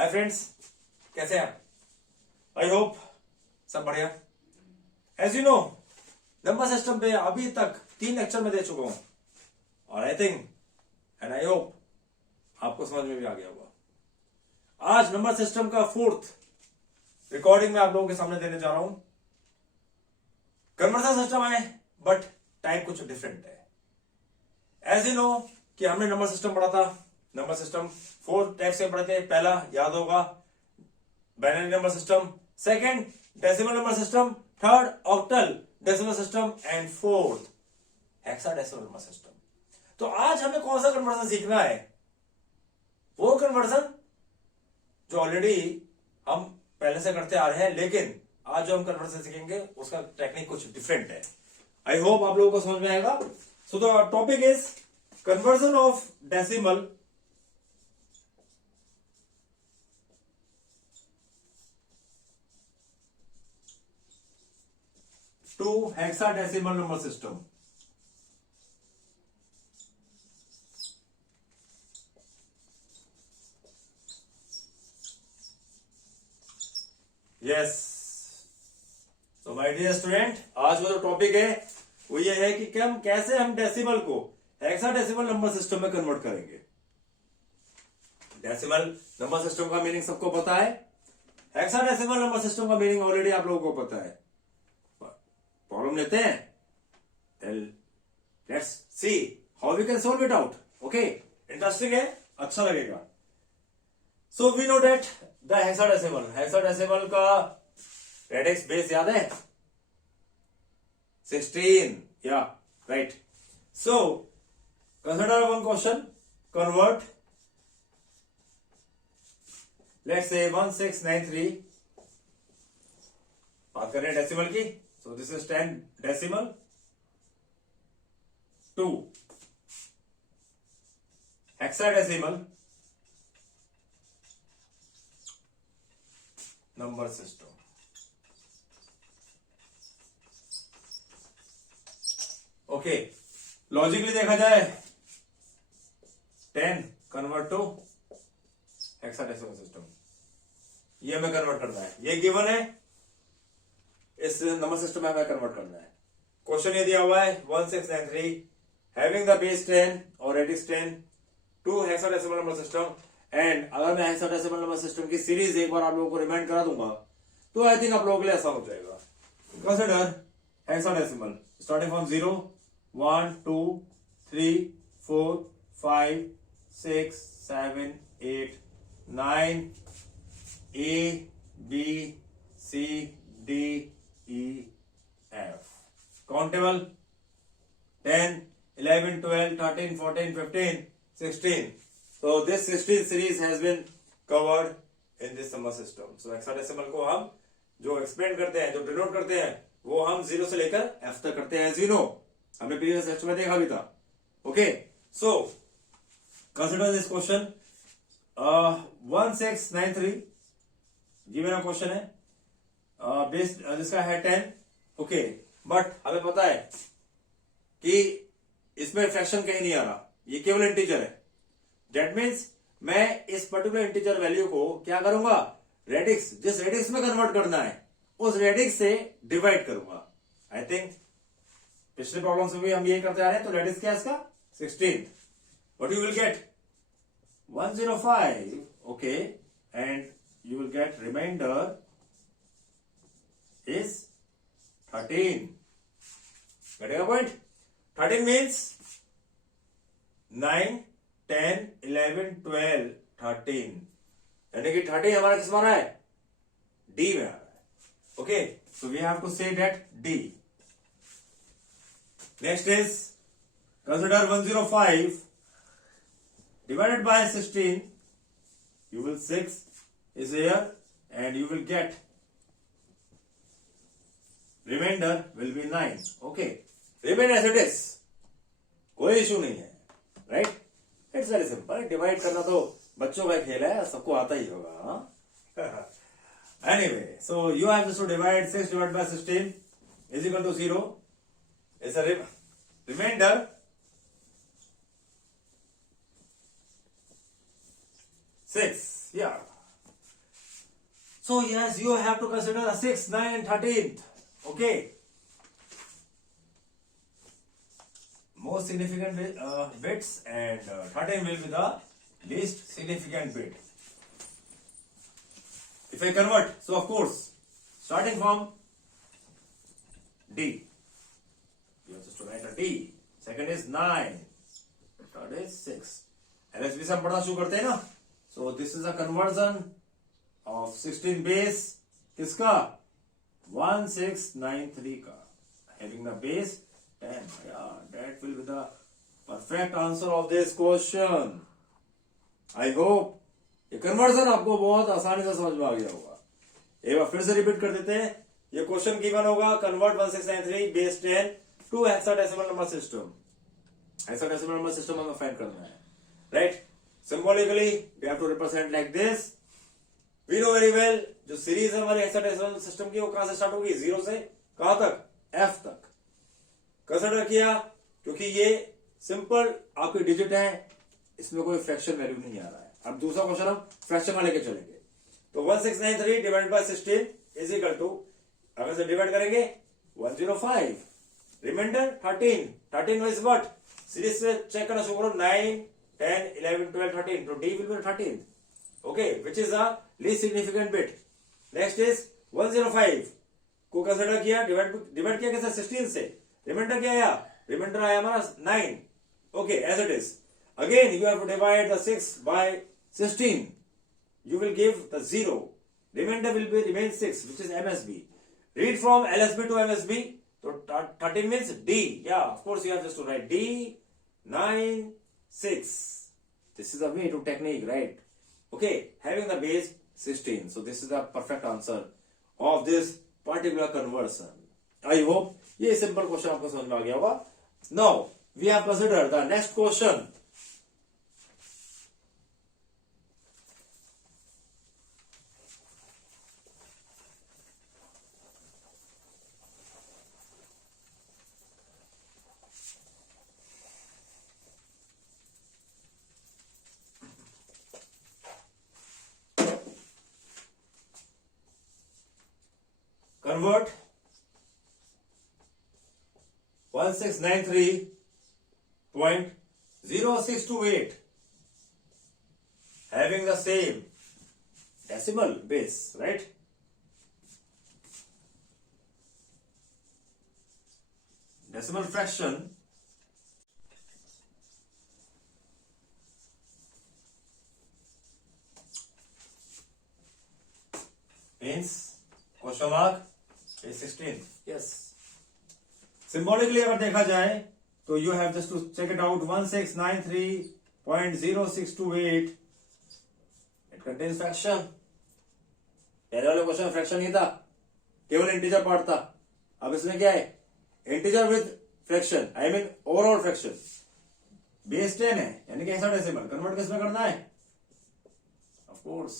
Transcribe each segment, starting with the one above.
Hi friends, कैसे हैं आप? आई होप सब बढ़िया। As you know, number system पे अभी तक 3 लेक्चर में दे चुका हूं और I think and I hope आपको समझ में भी आ गया होगा। आज नंबर सिस्टम का 4th रिकॉर्डिंग में आप लोगों के सामने देने जा रहा हूं। कन्वर्जन सिस्टम है बट टाइप कुछ डिफरेंट है। एज यू नो कि हमने नंबर सिस्टम पढ़ा था। नंबर सिस्टम 4 टाइप से पढ़े थे। पहला याद होगा binary number system, second decimal number system, third octal decimal system and fourth hexadecimal number system. तो आज हमें कौन सा कन्वर्जन सीखना है? वो कन्वर्जन जो ऑलरेडी हम पहले से करते आ रहे हैं, लेकिन आज जो हम कन्वर्जन सीखेंगे उसका टेक्निक कुछ डिफरेंट है। आई होप आप लोगों को समझ में आएगा। So the topic is conversion of decimal to hexadecimal number system. Yes. So my dear student, आज का जो टॉपिक है वो ये है कि हम कैसे डेसिमल को हेक्साडेसिमल नंबर सिस्टम में कन्वर्ट करेंगे। डेसिमल नंबर सिस्टम का मीनिंग सबको पता है। हेक्साडेसिमल नंबर सिस्टम का मीनिंग ऑलरेडी आप लोगों को पता है। प्रॉब्लम लेते हैं। Let's see how we can solve it out. Okay, interesting है, अच्छा लगेगा। So we know that the hexadecimal का रेडिक्स बेस याद है 16। Yeah right. So consider one question, convert let's say 1693। बात करें डेसिमल की। So this is 10 decimal to hexadecimal number system. Okay, logically देखा जाए 10 convert to hexadecimal system, ये हमें कन्वर्ट करना है। ये गिवन है, इस नंबर सिस्टम में हमें कन्वर्ट करना है। क्वेश्चन ये दिया हुआ है 1693 हैविंग द बेस 10 और radix 10 to hexadecimal number system. And अगर मैं हेक्साडेसिमल नंबर सिस्टम की सीरीज एक बार आप लोगों को रिमाइंड करा दूंगा तो आई थिंक आप लोगों के लिए आसान हो जाएगा। Consider hexadecimal starting from 0 1 2 3 4 5 6 7 8 9 A B C D E F countable 10 11 12 13 14 15 16. So this 16 series has been covered in this number system. So hexadecimal को हम जो एक्सप्लेन करते हैं, जो डिनोट करते हैं, वो हम 0 से लेकर F तक करते हैं। एज यू नो, हमने प्रीवियस लेक्चर में देखा भी था। Okay, so consider this question 1693 given question है। बेस जिसका है 10। ओके, बट हमें पता है कि इसमें फ्रैक्शन कहीं नहीं आ रहा, ये केवल इंटीजर है। दैट मीन्स मैं इस पर्टिकुलर इंटीजर वैल्यू को क्या करूंगा, रेडिक्स, जिस रेडिक्स में कन्वर्ट करना है उस रेडिक्स से डिवाइड करूंगा। आई थिंक पिछले प्रॉब्लम्स में भी हम यही करते आ रहे हैं। तो रेडिक्स क्या है इसका 16। What you will get 105। Okay, and you will get reminder is 13. Getting a point? 13 means 9, 10, 11, 12, 13. यानी कि 13 हमारा किस में आ रहा है? D में आ रहा है। Okay, so we have to say that D. Next is consider 105 divided by 16. You will 6 is here and you will get reminder will be 9। Okay, remain as it is, कोई इश्यू नहीं है, right? It's very simple. Divide करना तो बच्चों का खेल है, सबको आता ही होगा। Anyway, so you have to divide 6 divide by 16 is equal to 0। It's a reminder 6। Yeah So yes, you have to consider the 6, 9 and 13th. Okay. Most significant bits, and 13 will be the least significant bit. If I convert, so of course, starting from D, you have just to write a D. Second is 9. Third is 6. LHB से हम पढ़ना शुरू करते हैं ना. So this is a conversion of 16 base किसका? 1693 का. Having the base 10. Yeah, that will be the perfect answer of this question. I hope ये कन्वर्जन आपको बहुत आसानी से समझ में आ गया होगा. एक बार फिर से रिपीट कर देते हैं. ये क्वेश्चन गिवन होगा, convert 1693 base 10 to hexadecimal number system. Hexadecimal number system हमें फाइंड करना है, right? Symbolically we have to represent like this. We know very well जो सीरीज है हमारी हेक्साडेसिमल सिस्टम की, वो कहां से स्टार्ट होगी? 0 से कहां तक? F तक. कंसिडर किया क्योंकि ये सिंपल आपकी डिजिट है, इसमें कोई फ्रैक्शन वैल्यू नहीं आ रहा है. अब दूसरा क्वेश्चन हम फ्रैक्शन में लेके चलेंगे. तो 1693 divided by 16 is equal to, अगर से डिवाइड करेंगे 105, रिमाइंडर 13. 13 is what? सीरीज से चेक करना शुरू करो. 9, 10, 11, 12, 13. तो D will be 13. Okay, which is the least significant bit. Next is 105 को कंसिडर किया, डिवाइड किया कैसे? 16 से. रिमाइंडर क्या आया? रिमाइंडर आया हमारा 9. Okay, as it is. Again, you have to divide the 6 by 16. You will give the 0. Remainder will be remain 6, which is MSB. Read from LSB to MSB. So 13 means D. Yeah, of course you have just to write D, 9, 6. This is the way to technique, right? Okay, having the base 16. So this is the perfect answer of this particular conversion. I hope ये simple question आपको समझ में आ गया होगा. Now we have considered the next question. Convert 1693.0628 having the same decimal base, right? Decimal fraction means question mark is 16. Yes. Symbolically अगर देखा जाए तो you have just to check it out. 1693.0628 it contains fraction. पहले वाले question में fraction नहीं था, केवल इंटीजर पार्ट था. अब इसमें क्या है? Integer with fraction, I mean overall fraction. Base 10 है, यानी कि हेक्साडेसिमल. कन्वर्ट किसमें करना है? ऑफ कोर्स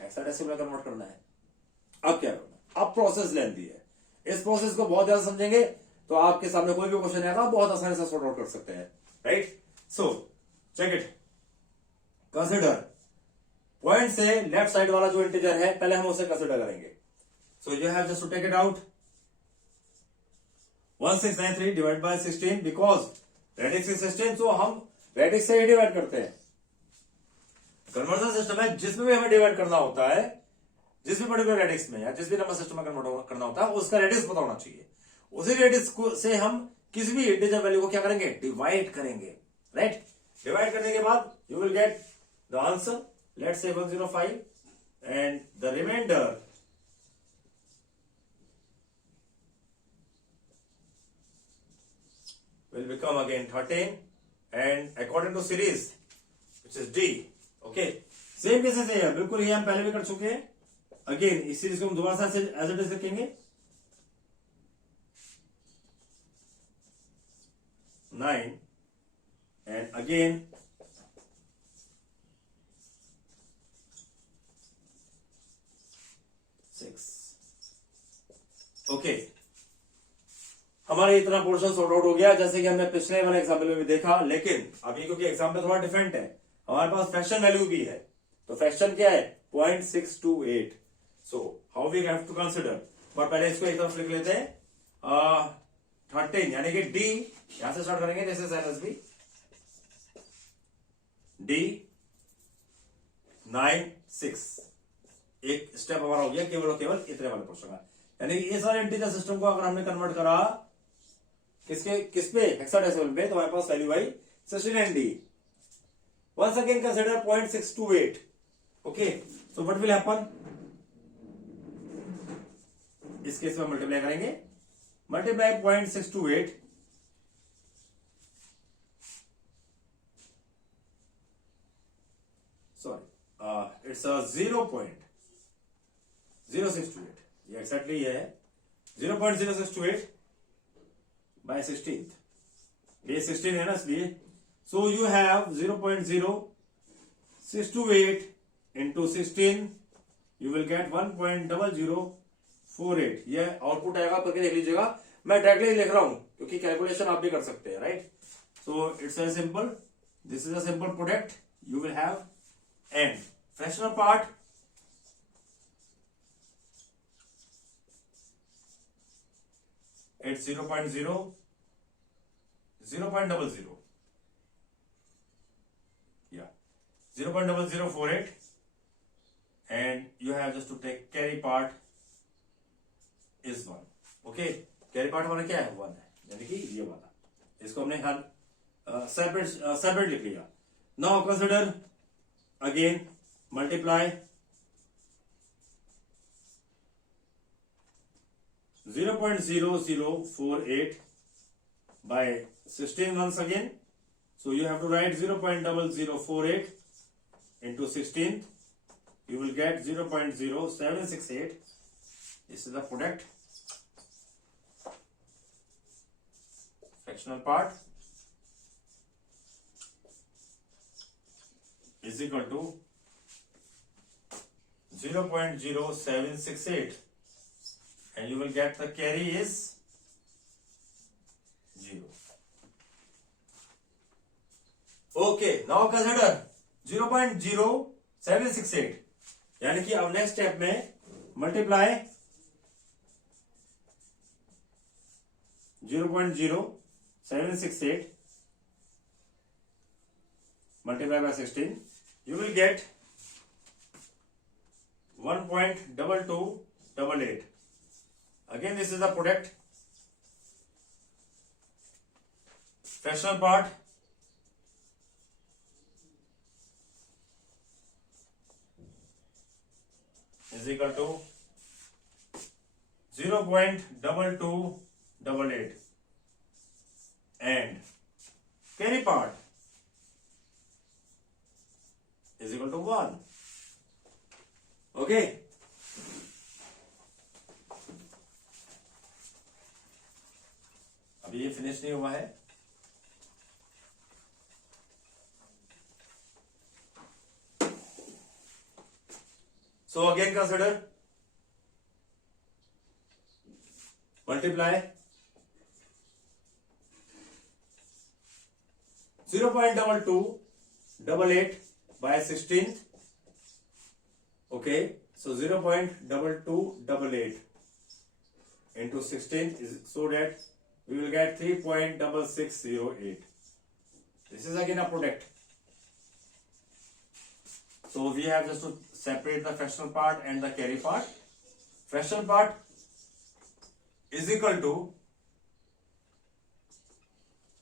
हेक्साडेसिमल कन्वर्ट करना है. अब क्या करना? अब प्रोसेस लेंथी है. इस प्रोसेस को बहुत ज्यादा समझेंगे तो आपके सामने कोई भी क्वेश्चन आएगा बहुत आसानी से सॉर्ट आउट कर सकते हैं, right? So check it. Consider point से लेफ्ट साइड वाला जो इंटीजर है, पहले हम उसे कंसिडर करेंगे. So you have just to take it out. 1693 divide by 16 because radix is 16, so हम रेडिक्स से ही डिवाइड करते हैं. कन्वर्जन सिस्टम है, जिसमें भी हमें डिवाइड करना होता है, जिस भी पर्टिकुलर रेडिक्स में या जिस भी नंबर सिस्टम में कन्वर्ट करना होता है, उसका रेडिक्स पता होना चाहिए. उसी रेडिक्स से हम किसी भी इंटीजर वैल्यू को क्या करेंगे? डिवाइड करेंगे, राइट? डिवाइड करने के बाद you will get the answer. Let's say 105 and the reminder will become again 13 and according to series which is D. Okay, same कैसे से है? बिल्कुल ये हम पहले भी कर चुके हैं. अगेन इस सीरीज को हम दोबारा से एज इट इज लिखेंगे. 9 and again 6. ओके, हमारे इतना पोर्शन सॉर्ट आउट हो गया जैसे कि हमने पिछले वाले एग्जाम्पल में भी देखा. लेकिन अभी क्योंकि एग्जाम्पल थोड़ा डिफरेंट है, हमारे पास फ्रैक्शन वैल्यू भी है, तो फ्रैक्शन क्या है 0.628. So how we have to consider, पर पहले इसको एक तरफ लिख लेते हैं 13 यानी कि डी यहां से स्टार्ट करेंगे, जैसे एमएसबी डी 9 6 एक स्टेप हमारा हो गया केवल और केवल इतने वाले क्वेश्चन का, यानी कि इस वाले इंटीजर सिस्टम को अगर हमने कन्वर्ट करा किस पे हेक्साडेसिमल पे, तो हमारे पास value I 16 D. Once again consider 0.628. Okay, so what will happen? इस केस में मल्टीप्लाई करेंगे, मल्टीप्लाई 0.628 सॉरी इट्स 0.0628. ये एक्सैक्टली ये है 0.0628 बाय 16. ये 16 है ना इसलिए. So you have 0.0628 into 16, you will get 1.0048. ये आउटपुट आएगा, करके देख लीजिएगा. मैं डायरेक्टली लिख रहा हूं क्योंकि कैलकुलेशन आप भी कर सकते हैं, right. So it's very simple. This is a simple product. You will have and fractional part at 0.00. Yeah, 0.0048, and you have just to take carry part is 1. Okay, carry part हमारा क्या है 1 है, यानी कि ये वाला. इसको हमने हर सेपरेट लिख लिया. Now consider again multiply 0.0048 by 16 once again. So you have to write 0.0048 into 16. You will get 0.0768. This is the product. Fractional part is equal to 0.0768, and you will get the carry is 0. Okay, now consider 0.0768, यानी कि अब next step में multiply 0.0768 multiplied by 16, you will get 1.2288. Again, this is the product. Fractional part is equal to 0.2288, and carry part is equal to 1. Okay. अभी ये finish नहीं हुआ है. So again consider multiply 0.2288 by 16. Okay, so 0.2288 into 16 is so that we will get 3.6608. This is again a product. So we have just to separate the fractional part and the carry part. Fractional part is equal to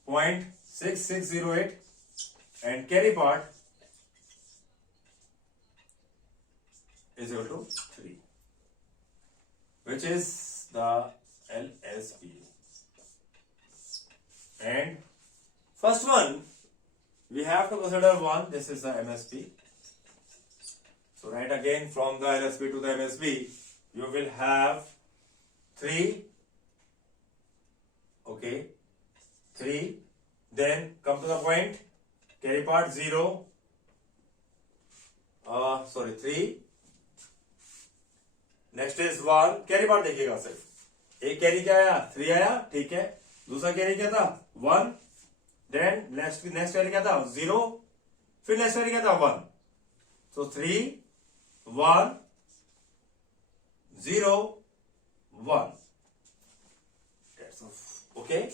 0.6608 and carry part is equal to 3, which is the LSB. And first one we have to consider 1. This is the MSB. So write again from the LSB to the MSB. You will have 3. Okay, 3. Then come to the point. Carry part 0. 3. Next is 1. Carry part देखिएगा सिर्फ. एक carry क्या आया 3 आया, ठीक है. दूसरा carry क्या था 1. Then next कैरी क्या था 0. फिर नेक्स्ट कैरी क्या था 1. So So 3, 1, 0, 1. That's okay.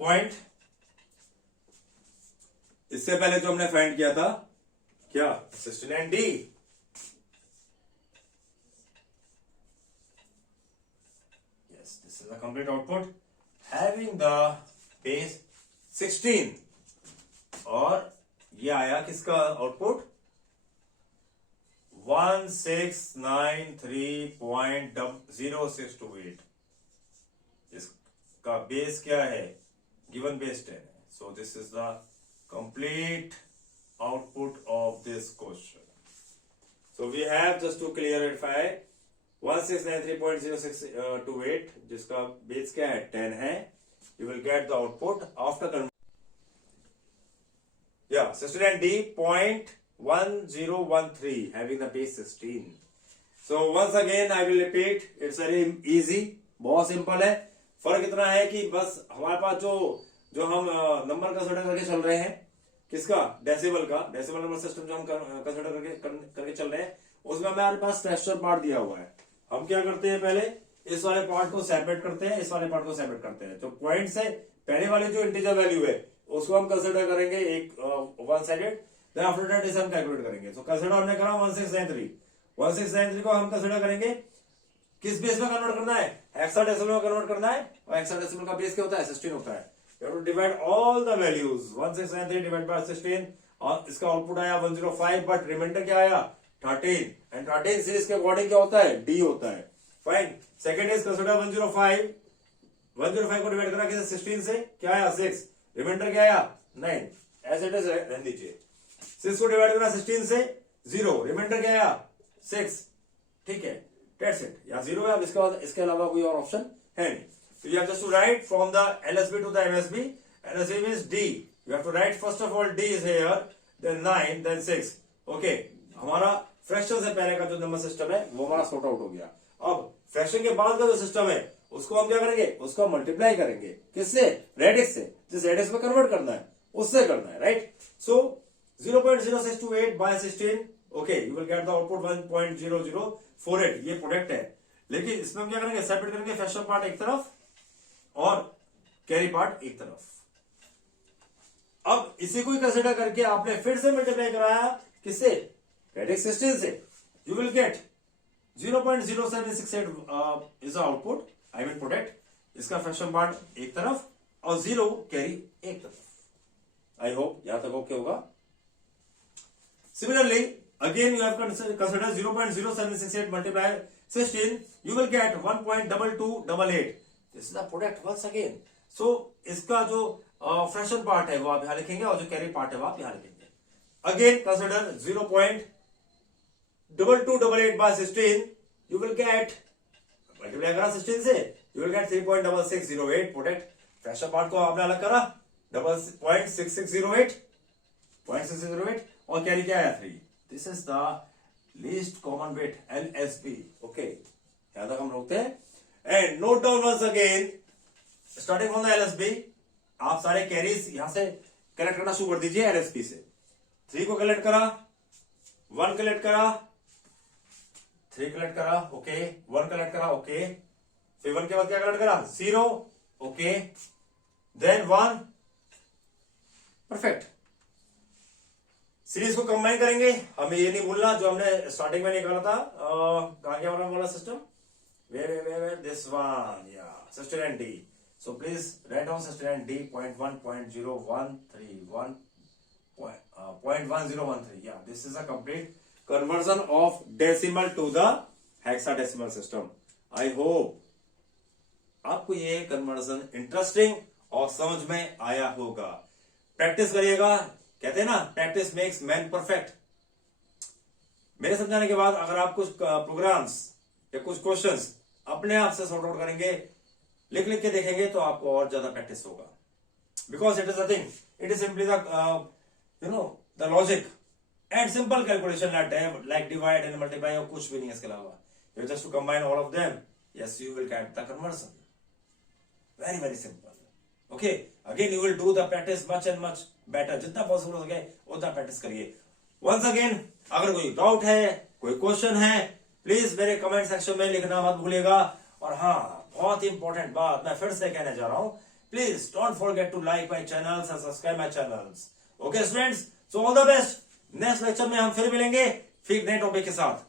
Point. इससे पहले जो हमने फाइंड किया था क्या, 69D. Yes, this is the complete output having the base 16. और ये आया किसका आउटपुट, 1693.0628. इसका बेस क्या है, गिवन बेस 10 है. So this is the complete output of this question. So we have just to clarify 1693.0628 जिसका बेस क्या है, 10 है. You will get the output after yeah 69D.1013 having the base 16. So once again I will repeat, it's very easy, बहुत simple है. फर्क इतना है कि बस हमारे पास जो हम नंबर कंसिडर करके चल रहे हैं, किसका, डेसिमल का, डेसिमल नंबर सिस्टम जो हम कंसिडर करके चल रहे हैं, उसमें हमारे पास फ्रैक्शन पार्ट दिया हुआ है. हम क्या करते हैं, पहले इस वाले पार्ट को सेपरेट करते हैं, इस वाले पार्ट को सेपरेट करते हैं. जो पॉइंट से पहले वाले जो इंटीजर वैल्यू है उसको हम कंसिडर करेंगे एक one sided, then after that इसे हम कैलकुलेट करेंगे. सो कंसिडर हमने करा 1693 को हम कंसिडर करेंगे किस बेस में कन्वर्ट करना है, हेक्साडेसिमल में कन्वर्ट करना है. और हेक्साडेसिमल का बेस क्या होता है, 16 होता है. You have to divide all the values, 1693 divide by 16, और इसका आउटपुट आया 105, बट रिमाइंडर क्या आया, 13. एंड 13 सीरीज के अकॉर्डिंग क्या होता है, डी होता है. फाइन. सेकंड इज कंसिडर 105 को डिवाइड करा किसे, 16 से, क्या आया, 6. रिमाइंडर क्या आया, 9. एज इट इज रहने दीजिए. 6 को डिवाइड करा 16 से, 0. रिमाइंडर क्या आया, 6. ठीक है, दैट्स इट. या 0 है. अब इसके अलावा कोई और ऑप्शन है नहीं. So you have just to write from the LSB to the MSB. LSB means D. You have to write first of all D is here, then 9, then 6. Okay. हमारा फ्रैक्शन से पहले का जो नंबर सिस्टम है वो हमारा sort out हो गया. अब फ्रैक्शन के बाद का जो सिस्टम है उसको हम क्या करेंगे, उसको मल्टीप्लाई करेंगे किससे, रेडिक्स से. जिस रेडिक्स में कन्वर्ट करना है उससे करना है, right. So 0.0628 by 16. Okay, you will get the output 1.0048. ये प्रोडक्ट है. लेकिन इसमें हम क्या करेंगे, सेपरेट करेंगे फ्रैक्शन पार्ट एक तरफ और कैरी पार्ट एक तरफ. अब इसी को कंसिडर करके आपने फिर से मल्टीप्लाई कराया किससे, रेडिक्स 16 से. You will gate 0.0768 is output, I mean product. इसका फ्रैक्शन पार्ट एक तरफ और 0 कैरी एक तरफ. आई होप यहां तक ओके होगा. Similarly again you have consider 0.0768 multiply 16, you will get 1.2288. this is the product once again. so इसका जो फ्रैक्शन पार्ट है वो आप यहां लिखेंगे और जो कैरी पार्ट है वो आप यहां लिखेंगे. Again consider 0.2288 by 16, you will get, multiply करा 16 से, you will get 3.6608. Product fraction part को आपने अलग करा 0.6608 और कैरी क्या आया 3. This is the least common bit, LSB. Okay, यहां तक हम रोकते हैं. And note down once again, starting from the LSB, आप सारे कैरीज यहां से कलेक्ट करना शुरू कर दीजिए. LSB से 3 को कलेक्ट करा, 1 कलेक्ट करा, 3 कलेक्ट करा, ओके, 1 कलेक्ट करा, ओके. फिर 1 के बाद क्या कलेक्ट करा, 0, ओके, देन 1. परफेक्ट. सीरीज को कंबाइन करेंगे. हमें ये नहीं भूलना जो हमने स्टार्टिंग में निकाला था, कहां गया वाला सिस्टम, वे दिस वन, या 69D. So please write down 69D 0.1013 yeah this is a complete conversion of decimal to the hexadecimal system. I hope आपको ये कन्वर्जन इंटरेस्टिंग और समझ में आया होगा. प्रैक्टिस करिएगा. कहते हैं ना, प्रैक्टिस मेक्स मैन परफेक्ट. मेरे समझाने के बाद अगर आप कुछ प्रोग्राम्स या कुछ क्वेश्चंस अपने आप से सॉर्ट आउट करेंगे, लिख लिख के देखेंगे, तो आपको और ज्यादा प्रैक्टिस होगा. Because it is a thing, it is simply the logic and simple calculation like divide and multiply, और कुछ भी नहीं है इसके अलावा. You just to combine all of them, yes you will get the conversion. Very very simple. Okay, again you will do the practice much and much better. जितना possible हो सके उतना प्रैक्टिस करिए. वंस अगेन अगर कोई doubt है, कोई question है, प्लीज मेरे कमेंट सेक्शन में लिखना मत भूलिएगा। और हाँ, बहुत ही इंपॉर्टेंट बात मैं फिर से कहने जा रहा हूं, please don't forget to like my channels and subscribe my channels. Okay students, so all the best. Next lecture में हम फिर मिलेंगे फिर नए टॉपिक के साथ।